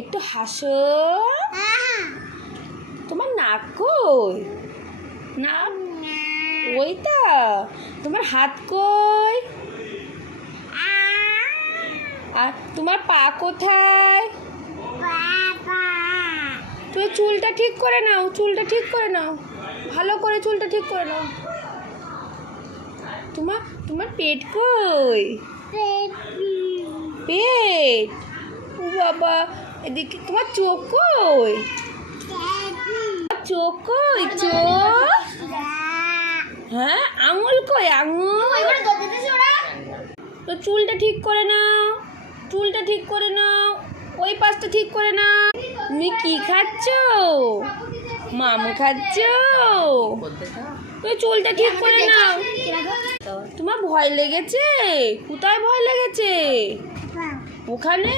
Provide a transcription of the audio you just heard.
একটু হাসো। তোমার নাক কই? নাক ওইটা। তোমার হাত কই? আর তোমার পা কোথায়? তুমি চুলটা ঠিক করে নাও, চুলটা ঠিক করে নাও, ভালো করে চুলটা ঠিক করে নাও। তোমার তোমার পেট কই? পেট, ও বাবা। এদিকে তোমার চোখ কই? চোখ কই? চোখ, হ্যাঁ। আঙুল কই? আঙুল। তো চুলটা ঠিক করে নাও, চুলটা ঠিক করে নাও, ওই পাশটা ঠিক করে নাও। তুমি কি খাচ্ছ? মাম খাচ্ছ? তুমি চুলটা ঠিক করে নাও। তোমার ভয় লেগেছে? কোথায় ভয় লেগেছে? ওখানে।